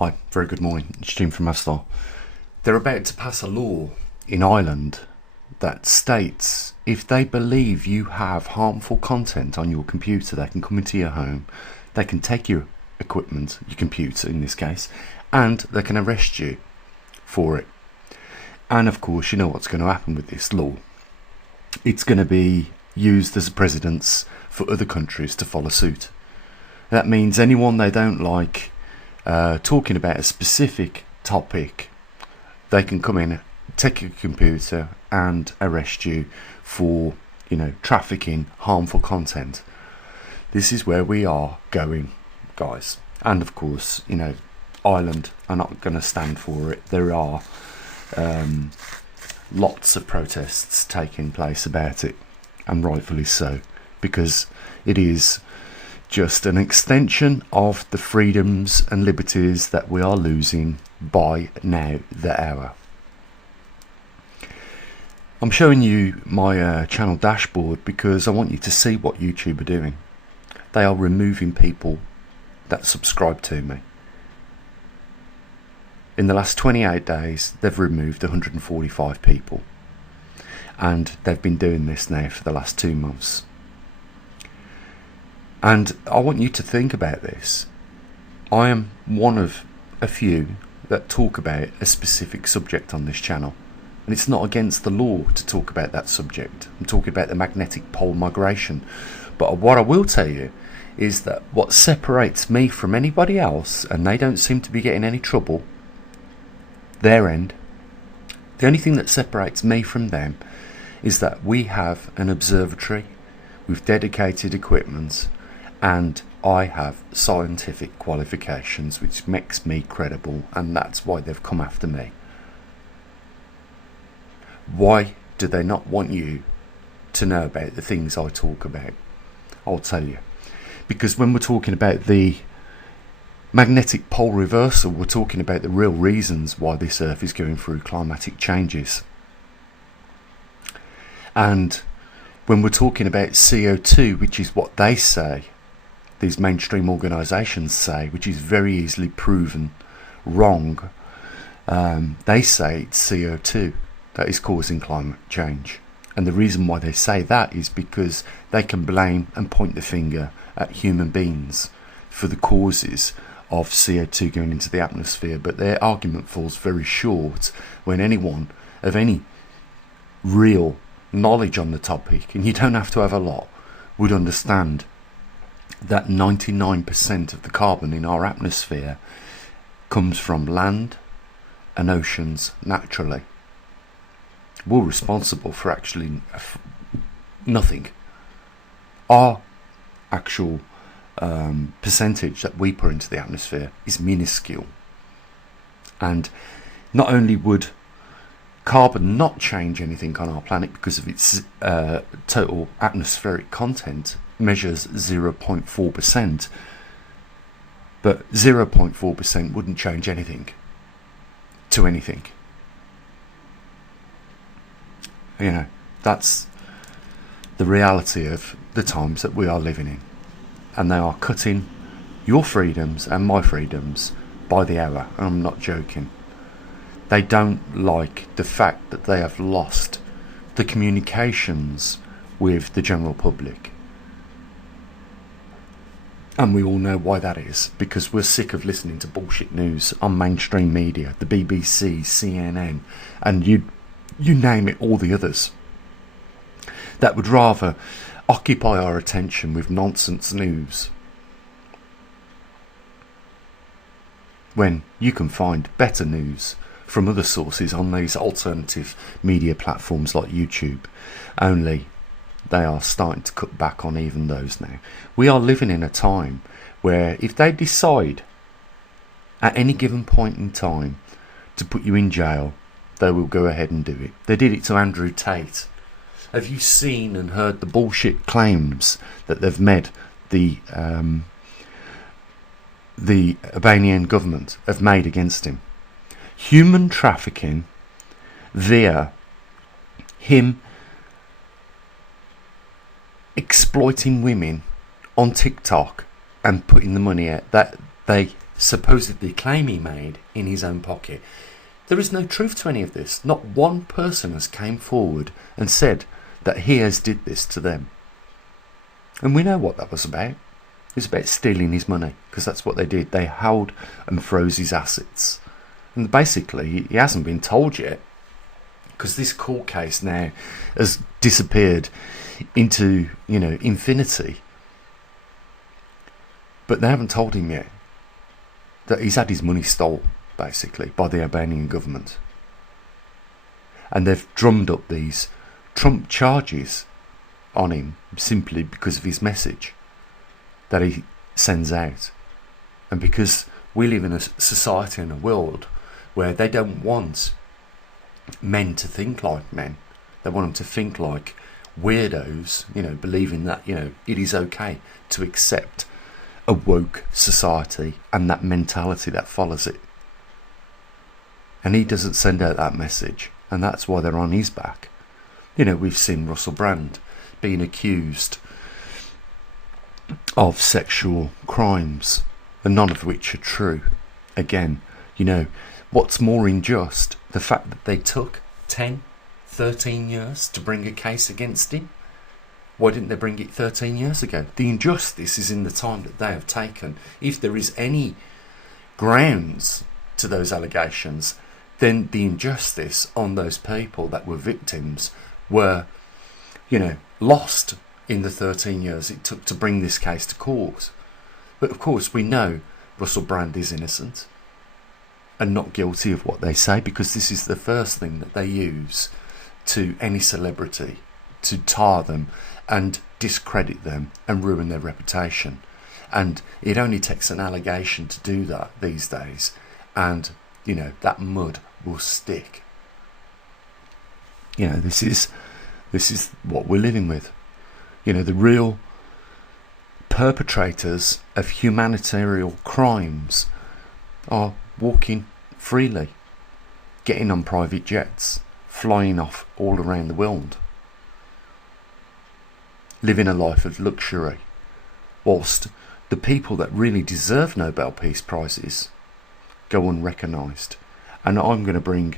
Hi, very good morning. It's Jim from maverickstar. They're about to pass a law in Ireland that states if they believe you have harmful content on your computer, they can come into your home, they can take your equipment, your computer in this case, and they can arrest you for it. And of course, you know what's going to happen with this law. It's going to be used as a precedent for other countries to follow suit. That means anyone they don't like talking about a specific topic, they can come in, take your computer and arrest you for, trafficking harmful content. This is where we are going, guys. And of course, Ireland are not going to stand for it. There are lots of protests taking place about it, and rightfully so, because it is just an extension of the freedoms and liberties that we are losing by now the hour. I'm showing you my channel dashboard because I want you to see what YouTube are doing. They are removing people that subscribe to me. In the last 28 days, they've removed 145 people. And they've been doing this now for the last 2 months. And I want you to think about this. I am one of a few that talk about a specific subject on this channel. And it's not against the law to talk about that subject. I'm talking about the magnetic pole migration. But what I will tell you is that what separates me from anybody else, and they don't seem to be getting any trouble, their end, the only thing that separates me from them is that we have an observatory with dedicated equipment, and I have scientific qualifications, which makes me credible, and that's why they've come after me. Why do they not want you to know about the things I talk about? I'll tell you. Because when we're talking about the magnetic pole reversal, we're talking about the real reasons why this Earth is going through climatic changes. And when we're talking about CO2, which is what they say, these mainstream organisations say, which is very easily proven wrong, they say it's CO2 that is causing climate change. And the reason why they say that is because they can blame and point the finger at human beings for the causes of CO2 going into the atmosphere. But their argument falls very short when anyone of any real knowledge on the topic, and you don't have to have a lot, would understand that 99% of the carbon in our atmosphere comes from land and oceans naturally. We're responsible for actually nothing. Our actual percentage that we put into the atmosphere is minuscule. And not only would carbon not change anything on our planet because of its total atmospheric content measures 0.4%, but 0.4% wouldn't change anything to anything. That's the reality of the times that we are living in, and they are cutting your freedoms and my freedoms by the hour. And I'm not joking. They don't like the fact that they have lost the communications with the general public. And we all know why that is, because we're sick of listening to bullshit news on mainstream media, the BBC, CNN, and you name it, all the others, that would rather occupy our attention with nonsense news when you can find better news from other sources on these alternative media platforms like YouTube. Only they are starting to cut back on even those now. We are living in a time where if they decide at any given point in time to put you in jail, they will go ahead and do it. They did it to Andrew Tate. Have you seen and heard the bullshit claims that they've made, the Albanian government have made against him? Human trafficking via him exploiting women on TikTok and putting the money out that they supposedly claim he made in his own pocket. There is no truth to any of this. Not one person has came forward and said that he has did this to them. And we know what that was about. It was about stealing his money, because that's what they did. They held and froze his assets. And basically, he hasn't been told yet, because this court case now has disappeared into, infinity. But they haven't told him yet that he's had his money stolen, basically, by the Albanian government. And they've drummed up these Trump charges on him simply because of his message that he sends out. And because we live in a society and a world where they don't want men to think like men. They want them to think like weirdos, believing that, it is okay to accept a woke society and that mentality that follows it. And he doesn't send out that message, and that's why they're on his back. We've seen Russell Brand being accused of sexual crimes, and none of which are true. Again, what's more unjust? The fact that they took 10, 13 years to bring a case against him? Why didn't they bring it 13 years ago? The injustice is in the time that they have taken. If there is any grounds to those allegations, then the injustice on those people that were victims were, lost in the 13 years it took to bring this case to court. But of course we know Russell Brand is innocent and not guilty of what they say, because this is the first thing that they use to any celebrity to tar them and discredit them and ruin their reputation. And it only takes an allegation to do that these days, and that mud will stick. This is what we're living with. The real perpetrators of humanitarian crimes are walking freely, getting on private jets, flying off all around the world, living a life of luxury, whilst the people that really deserve Nobel Peace Prizes go unrecognised. And I'm going to bring,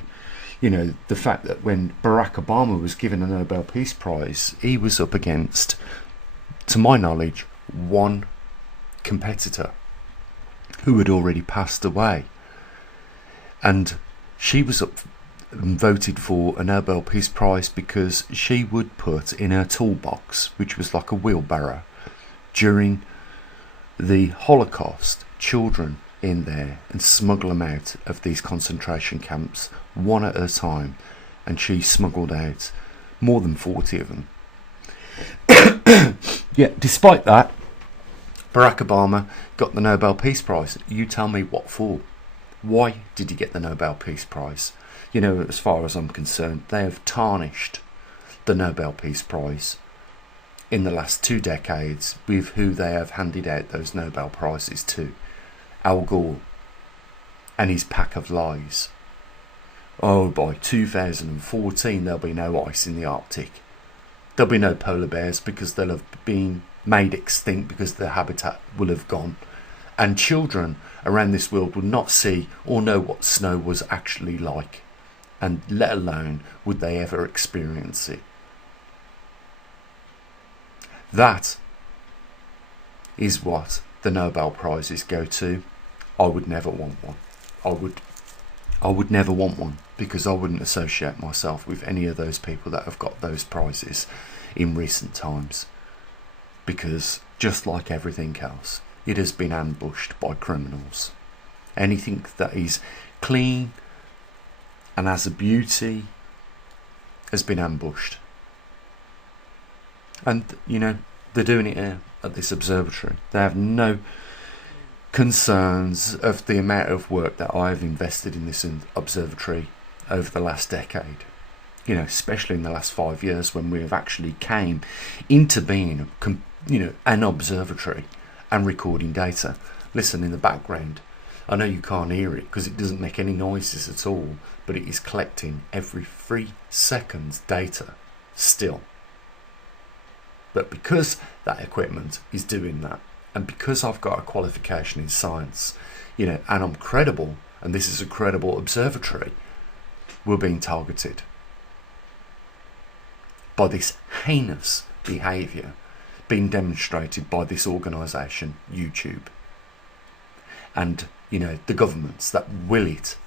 the fact that when Barack Obama was given a Nobel Peace Prize, he was up against, to my knowledge, one competitor who had already passed away. And she was up and voted for a Nobel Peace Prize because she would put in her toolbox, which was like a wheelbarrow, during the Holocaust, children in there and smuggle them out of these concentration camps one at a time. And she smuggled out more than 40 of them. Yet, despite that, Barack Obama got the Nobel Peace Prize. You tell me what for? Why did he get the Nobel Peace Prize? As far as I'm concerned, they have tarnished the Nobel Peace Prize in the last 2 decades with who they have handed out those Nobel Prizes to. Al Gore and his pack of lies. Oh, by 2014 there'll be no ice in the Arctic. There'll be no polar bears because they'll have been made extinct because their habitat will have gone. And children around this world will not see or know what snow was actually like. And let alone would they ever experience it. That is what the Nobel Prizes go to. I would never want one. I would never want one, because I wouldn't associate myself with any of those people that have got those prizes in recent times. Because just like everything else, it has been ambushed by criminals. Anything that is clean and has a beauty has been ambushed. And, they're doing it here at this observatory. They have no concerns of the amount of work that I have invested in this observatory over the last decade. Especially in the last 5 years, when we have actually came into being, an observatory and recording data. Listen in the background. I know you can't hear it because it doesn't make any noises at all, but it is collecting every 3 seconds data still. But because that equipment is doing that, And because I've got a qualification in science, and I'm credible, and this is a credible observatory, we're being targeted by this heinous behaviour being demonstrated by this organisation, YouTube, and the governments that will it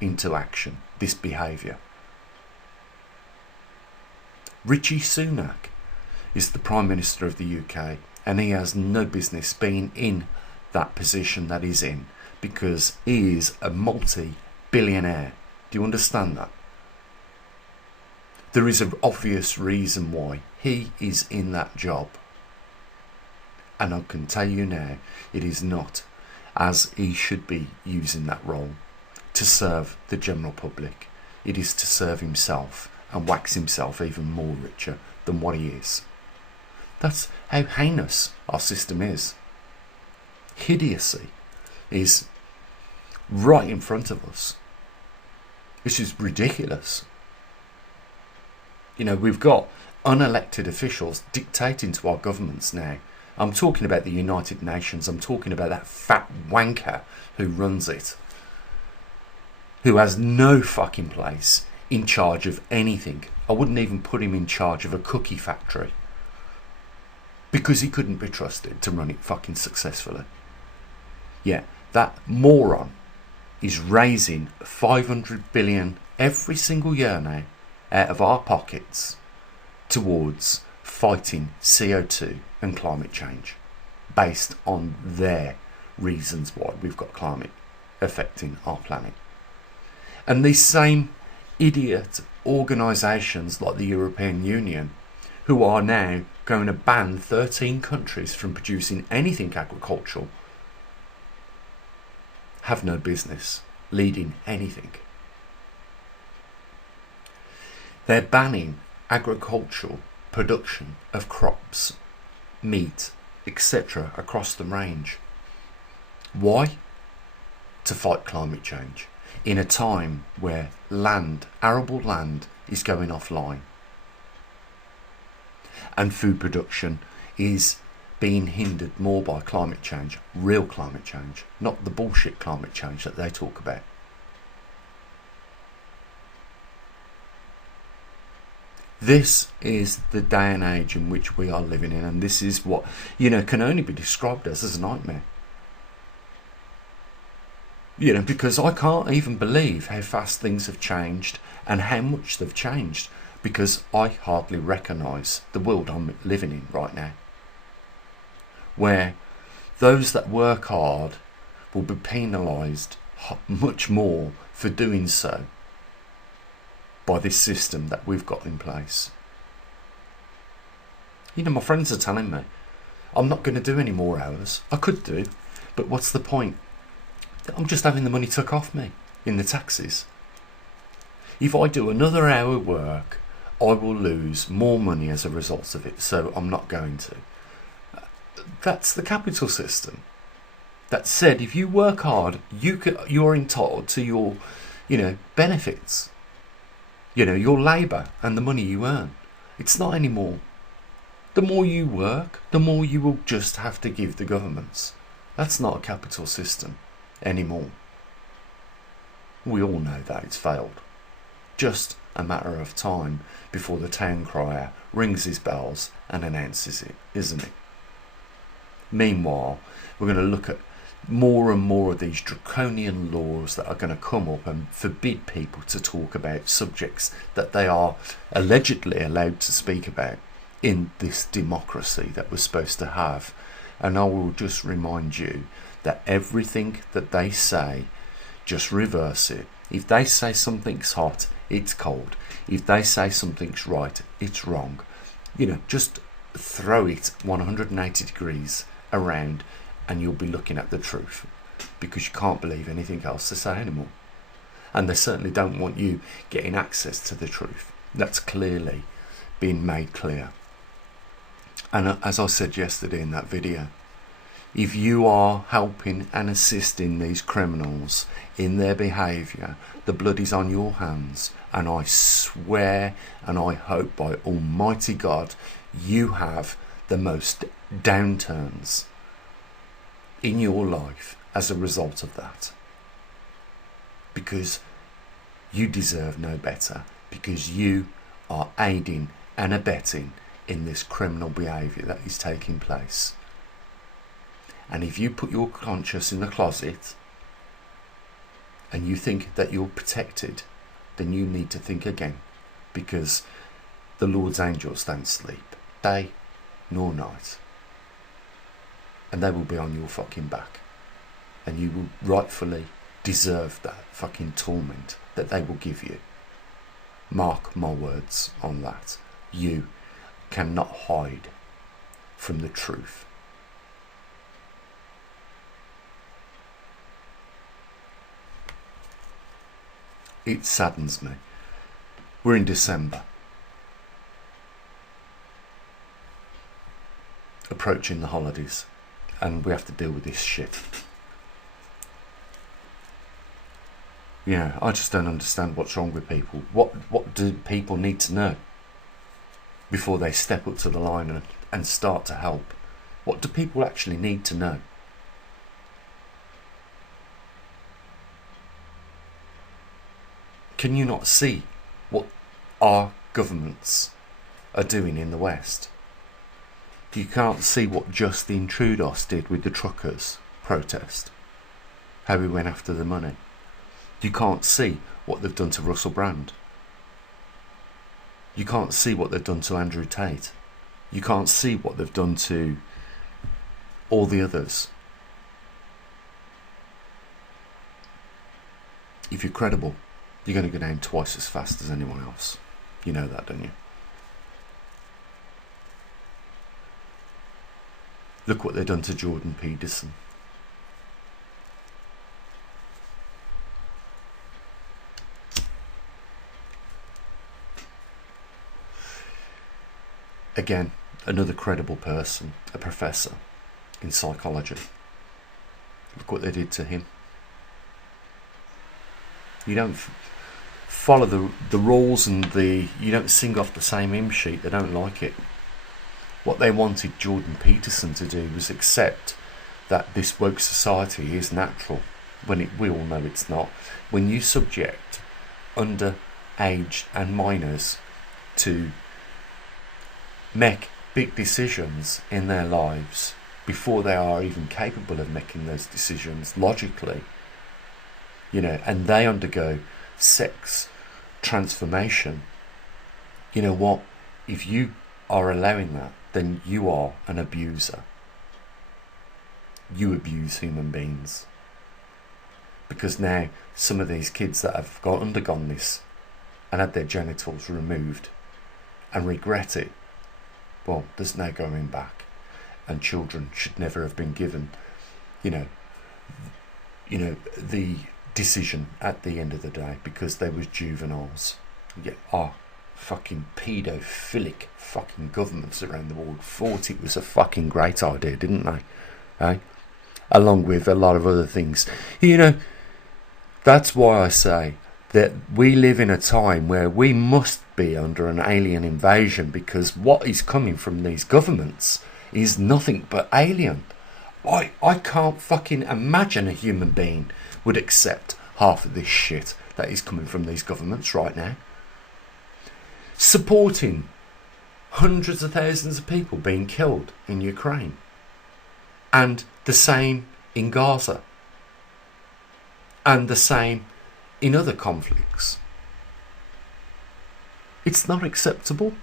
into action, this behaviour. Rishi Sunak is the Prime Minister of the UK, and he has no business being in that position that he's in, because he is a multi-billionaire. Do you understand that? There is an obvious reason why he is in that job. And I can tell you now, it is not as he should be using that role to serve the general public. It is to serve himself and wax himself even more richer than what he is. That's how heinous our system is. Idiocy is right in front of us. This is ridiculous. We've got unelected officials dictating to our governments now. I'm talking about the United Nations. I'm talking about that fat wanker who runs it, who has no fucking place in charge of anything. I wouldn't even put him in charge of a cookie factory, because he couldn't be trusted to run it fucking successfully. Yeah, that moron is raising 500 billion every single year now out of our pockets towards fighting CO2 and climate change, based on their reasons why we've got climate affecting our planet. And these same idiot organisations like the European Union, who are now going to ban 13 countries from producing anything agricultural, have no business leading anything. They're banning agricultural production of crops, meat, etc. across the range. Why? To fight climate change in a time where arable land is going offline, and food production is being hindered more by climate change, real climate change, not the bullshit climate change that they talk about. This is the day and age in which we are living in, and this is what can only be described as a nightmare. Because I can't even believe how fast things have changed and how much they've changed, because I hardly recognise the world I'm living in right now, where those that work hard will be penalised much more for doing so by this system that we've got in place. My friends are telling me I'm not going to do any more hours. I could do, but what's the point? I'm just having the money took off me in the taxes. If I do another hour work, I will lose more money as a result of it, so I'm not going to. That's the capital system. That said, if you work hard, you're entitled to your, benefits. Your labour and the money you earn. It's not anymore. The more you work, the more you will just have to give the governments. That's not a capital system anymore. We all know that it's failed. Just a matter of time before the town crier rings his bells and announces it, isn't it? Meanwhile, we're going to look at more and more of these draconian laws that are going to come up and forbid people to talk about subjects that they are allegedly allowed to speak about in this democracy that we're supposed to have. And I will just remind you that everything that they say, just reverse it. If they say something's hot, it's cold. If they say something's right, it's wrong. Just throw it 180 degrees around and you'll be looking at the truth, because you can't believe anything else they say anymore. And they certainly don't want you getting access to the truth. That's clearly been made clear. And as I said yesterday in that video, if you are helping and assisting these criminals in their behaviour, the blood is on your hands. And I swear and I hope by Almighty God, you have the most downturns in your life as a result of that. Because you deserve no better. Because you are aiding and abetting in this criminal behaviour that is taking place. And if you put your conscience in the closet and you think that you're protected, then you need to think again, because the Lord's angels don't sleep, day nor night. And they will be on your fucking back. And you will rightfully deserve that fucking torment that they will give you. Mark my words on that. You cannot hide from the truth. It saddens me. We're in December. Approaching the holidays. And we have to deal with this shit. Yeah, I just don't understand what's wrong with people. What do people need to know before they step up to the line and start to help? What do people actually need to know? Can you not see what our governments are doing in the West? You can't see what Justin Trudeau did with the truckers' protest, how he went after the money. You can't see what they've done to Russell Brand. You can't see what they've done to Andrew Tate. You can't see what they've done to all the others. If you're credible, you're going to go down twice as fast as anyone else. You know that, don't you? Look what they've done to Jordan Peterson. Again, another credible person, a professor in psychology. Look what they did to him. You don't follow the rules and you don't sing off the same hymn sheet. They don't like it. What they wanted Jordan Peterson to do was accept that this woke society is natural, when we all know it's not. When you subject underage and minors to make big decisions in their lives before they are even capable of making those decisions logically, and they undergo sex transformation, you know what? If you are allowing that, then you are an abuser. You abuse human beings. Because now some of these kids that have undergone this and had their genitals removed and regret it, well, there's no going back. And children should never have been given, the decision at the end of the day, because they was juveniles. Our fucking paedophilic fucking governments around the world thought it was a fucking great idea, didn't they? Along with a lot of other things. That's why I say that we live in a time where we must be under an alien invasion, because what is coming from these governments is nothing but alien. I can't fucking imagine a human being would accept half of this shit that is coming from these governments right now. Supporting hundreds of thousands of people being killed in Ukraine. And the same in Gaza. And the same in other conflicts. It's not acceptable.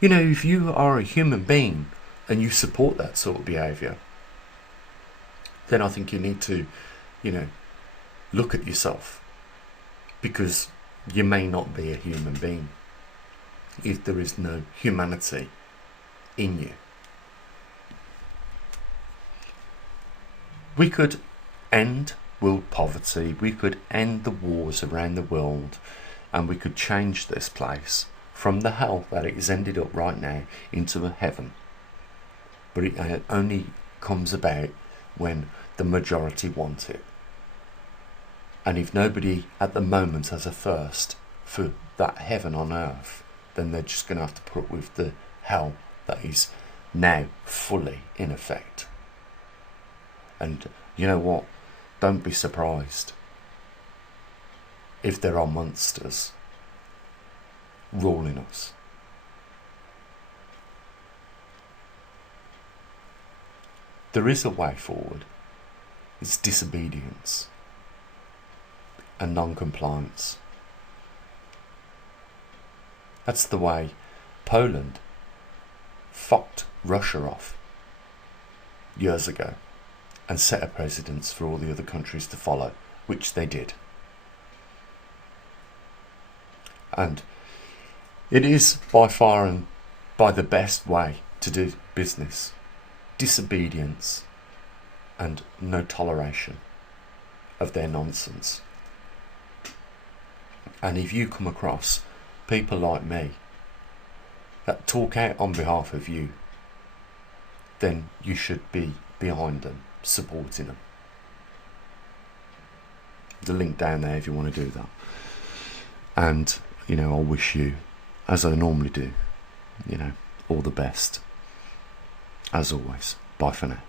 If you are a human being and you support that sort of behaviour, then I think you need to, look at yourself. Because you may not be a human being if there is no humanity in you. We could end world poverty, we could end the wars around the world, and we could change this place from the hell that it has ended up right now into a heaven. But it only comes about when the majority want it. And if nobody at the moment has a thirst for that heaven on earth, then they're just going to have to put up with the hell that is now fully in effect. And you know what? Don't be surprised if there are monsters ruling us. There is a way forward. It's disobedience and non-compliance. That's the way Poland fucked Russia off years ago and set a precedence for all the other countries to follow, which they did. And it is by far and by the best way to do business. Disobedience and no toleration of their nonsense. And if you come across people like me that talk out on behalf of you, then you should be behind them, supporting them. The link down there if you want to do that. And, you know, I'll wish you, as I normally do, you know, all the best. As always, bye for now.